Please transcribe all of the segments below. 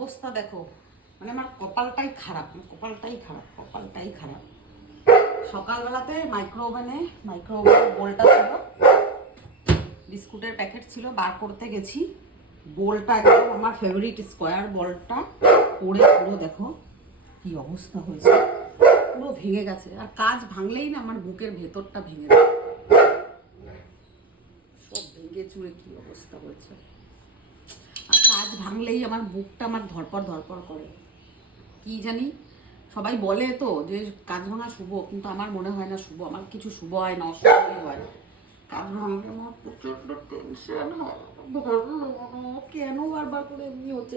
অবস্থা দেখো, মানে আমার কপালটাই খারাপ, কপালটাই খারাপ। সকালবেলাতে মাইক্রোওভেন বোলটা ছিল, বিস্কুটের প্যাকেট ছিল, বার করতে গেছি। বোলটা একদম আমার ফেভারিট স্কোয়ার বলটা পড়ে পুরো দেখো কি অবস্থা হয়েছে, পুরো ভেঙে গেছে। আর কাজ ভাঙলেই না আমার বুকের ভেতরটা ভেঙে যায়, সব ভেঙে চুরে কি অবস্থা হয়েছে। আর কাজ ভাঙলেই আমার বুকটা আমার ধরপড় করে, কি জানি। সবাই বলে তো যে কাজ ভাঙা শুভ, কিন্তু আমার মনে হয় না শুভ, আমার কিছু শুভ হয় না, অশুভই হয়। কাজ ভাঙলে আমার প্রচন্ড টেনশন হয়, কেন বারবার করে এমনি হচ্ছে।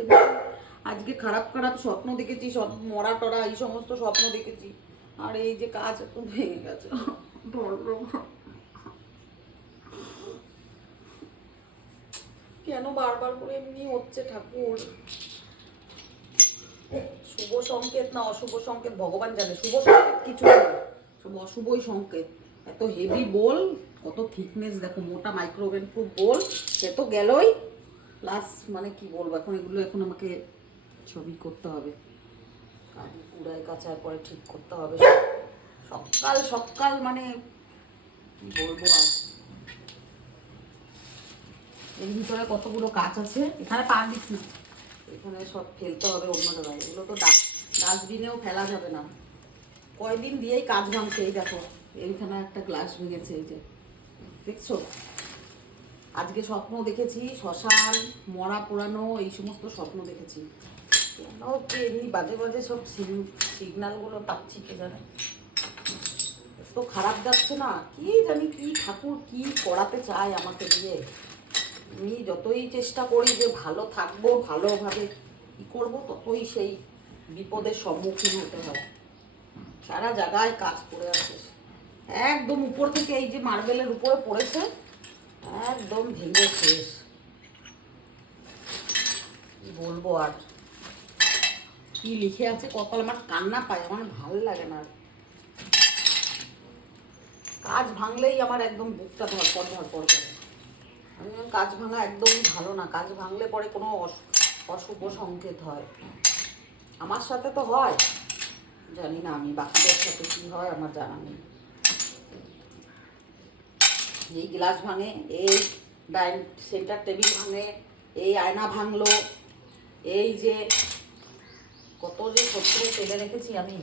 আজকে খারাপ খারাপ স্বপ্ন দেখেছি, সব মরা টরা এই সমস্ত স্বপ্ন দেখেছি, আর এই যে কাজ একটু ভেঙে গেছে। কেন বারবার করে এমনি হচ্ছে ঠাকুর? শুভ সংকেত না অশুভ সংকেত ভগবান জানে। শুভ সংকেত কিছু না, সব অশুভই সংকেত। এত হেভি বোল, কত থিকনেস দেখো, মোটা মাইক্রোওভেন প্রুফ বোল, সে তো গেলই। প্লাস মানে কি বলবো, এখন আমাকে ছবি করতে হবে, কুড়াই কাচার পরে ঠিক করতে হবে। সকাল সকাল মানে কি বলবো আর। এর ভিতরে কতগুলো কাজ আছে, এখানে পা দিস না, এখানে সব ফেলতে হবে অন্য জায়গায়। এগুলো তো ডাস্টবিনেও ফেলা যাবে না। কয়দিন দিয়েই কাজ ভাঙছে। এই দেখো এইখানে একটা গ্লাস ভেঙেছে, এই যে দেখছো। আজকে স্বপ্ন দেখেছি শ্মশান, মরা পোড়ানো, এই সমস্ত স্বপ্ন দেখেছি। কেন এই বাজে বাজে সব সিগন্যালগুলো পাচ্ছি কে জানে। তো খারাপ যাচ্ছে না, কি জানি কি ঠাকুর কি করাতে চায় আমাকে দিয়ে। আমি যতই চেষ্টা করি যে ভালো থাকবো, ভালোভাবে কি করবো, ততই সেই বিপদের সম্মুখীন হতে হয়। সারা জায়গায় কাজ পড়ে আছে, একদম উপর থেকে এই যে মার্বেলের উপরে পড়েছে, একদম ভেঙে শেষ। কি বলবো আর, কি লিখে আছে কপাল, আমার কান্না পায়, আমার ভালো লাগে না। কাজ ভাঙলেই আমার একদম বুকটা ধরপড় করে। আমি কাজ ভাঙা একদমই ভালো না, কাজ ভাঙলে পরে কোনো অশুভ সংকেত হয়। আমার সাথে তো হয়, জানি না আমি বাকিদের সাথে কি হয় আমার জানা নেই। এই গ্লাস ভাঙে, এই সেন্টার টেবিল ভাঙে, এই আয়না ভাঙলো, এই যে কত যে শত্রু ফেলে রেখেছি আমি,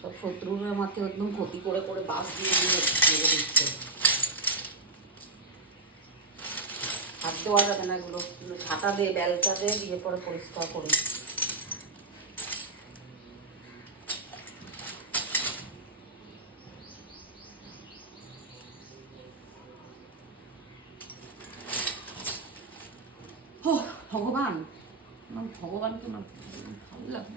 সব শত্রুরা আমাকে একদম ক্ষতি করে করে বাস দিয়ে মেরে দিচ্ছে। হাত দেওয়া যাবে না, এগুলো ছাতা দিয়ে বেলটা দিয়ে পরে পরিষ্কার করি। ভগবান, ভগবানকে ভালো লাগে।